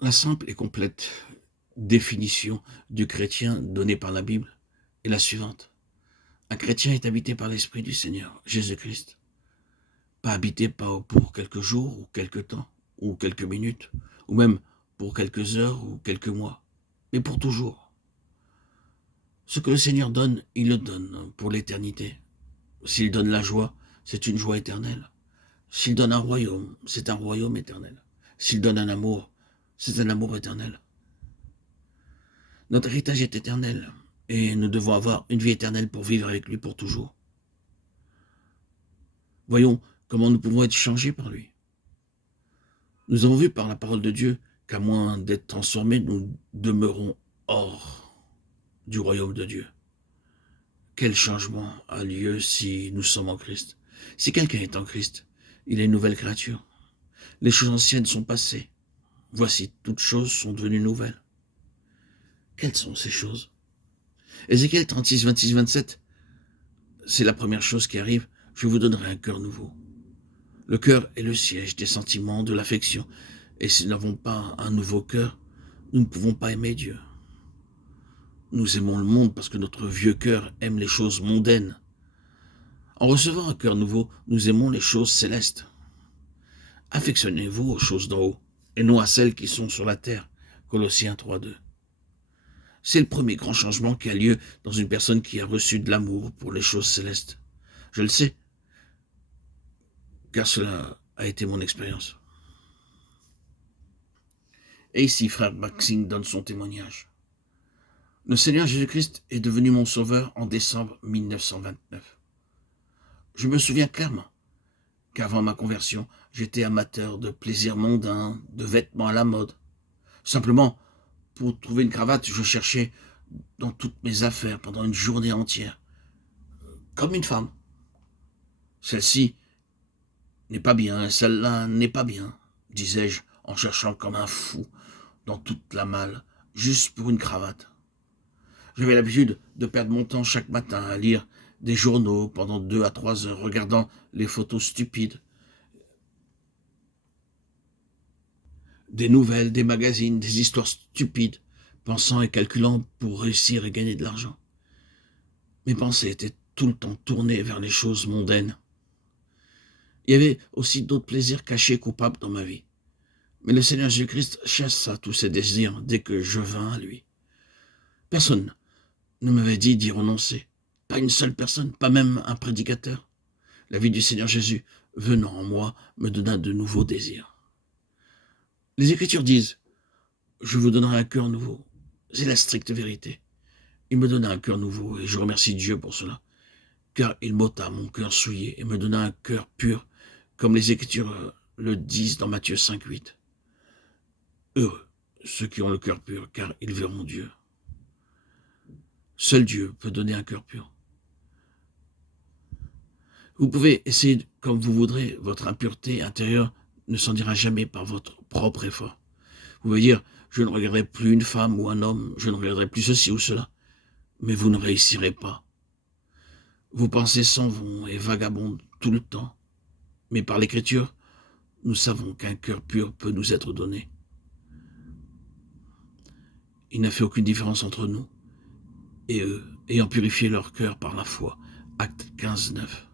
La simple et complète définition du chrétien donnée par la Bible est la suivante. Un chrétien est habité par l'Esprit du Seigneur, Jésus-Christ. Pas habité pour quelques jours ou quelques temps ou quelques minutes, ou même pour quelques heures ou quelques mois, mais pour toujours. Ce que le Seigneur donne, il le donne pour l'éternité. S'il donne la joie, c'est une joie éternelle. S'il donne un royaume, c'est un royaume éternel. S'il donne un amour, c'est un amour éternel. Notre héritage est éternel et nous devons avoir une vie éternelle pour vivre avec lui pour toujours. Voyons comment nous pouvons être changés par lui. Nous avons vu par la parole de Dieu qu'à moins d'être transformés, nous demeurons hors du royaume de Dieu. Quel changement a lieu si nous sommes en Christ? Si quelqu'un est en Christ, il est une nouvelle créature. Les choses anciennes sont passées. Voici, toutes choses sont devenues nouvelles. Quelles sont ces choses? Ézéchiel 36, 26, 27, c'est la première chose qui arrive. Je vous donnerai un cœur nouveau. Le cœur est le siège des sentiments, de l'affection. Et si nous n'avons pas un nouveau cœur, nous ne pouvons pas aimer Dieu. Nous aimons le monde parce que notre vieux cœur aime les choses mondaines. En recevant un cœur nouveau, nous aimons les choses célestes. Affectionnez-vous aux choses d'en haut, et non à celles qui sont sur la terre. Colossiens 3.2. C'est le premier grand changement qui a lieu dans une personne qui a reçu de l'amour pour les choses célestes. Je le sais, car cela a été mon expérience. Et ici, frère Maxime donne son témoignage. Le Seigneur Jésus-Christ est devenu mon sauveur en décembre 1929. Je me souviens clairement qu'avant ma conversion, j'étais amateur de plaisirs mondains, de vêtements à la mode. Simplement, pour trouver une cravate, je cherchais dans toutes mes affaires pendant une journée entière, comme une femme. Celle-ci n'est pas bien, celle-là n'est pas bien, disais-je en cherchant comme un fou dans toute la malle, juste pour une cravate. J'avais l'habitude de perdre mon temps chaque matin à lire des journaux pendant 2 à 3 heures, regardant les photos stupides, des nouvelles, des magazines, des histoires stupides, pensant et calculant pour réussir et gagner de l'argent. Mes pensées étaient tout le temps tournées vers les choses mondaines. Il y avait aussi d'autres plaisirs cachés coupables dans ma vie. Mais le Seigneur Jésus-Christ chassa tous ces désirs dès que je vins à lui. Personne ne m'avait dit d'y renoncer. Pas une seule personne, pas même un prédicateur. La vie du Seigneur Jésus, venant en moi, me donna de nouveaux désirs. Les Écritures disent « Je vous donnerai un cœur nouveau ». C'est la stricte vérité. Il me donna un cœur nouveau et je remercie Dieu pour cela, car il m'ôta mon cœur souillé et me donna un cœur pur, comme les Écritures le disent dans Matthieu 5, 8. Heureux ceux qui ont le cœur pur, car ils verront Dieu. Seul Dieu peut donner un cœur pur. Vous pouvez essayer comme vous voudrez, votre impureté intérieure ne s'en dira jamais par votre propre effort. Vous pouvez dire, je ne regarderai plus une femme ou un homme, je ne regarderai plus ceci ou cela, mais vous ne réussirez pas. Vos pensées s'en vont et vagabondent tout le temps, mais par l'Écriture, nous savons qu'un cœur pur peut nous être donné. Il n'a fait aucune différence entre nous et eux, ayant purifié leur cœur par la foi. Acte 15, 9.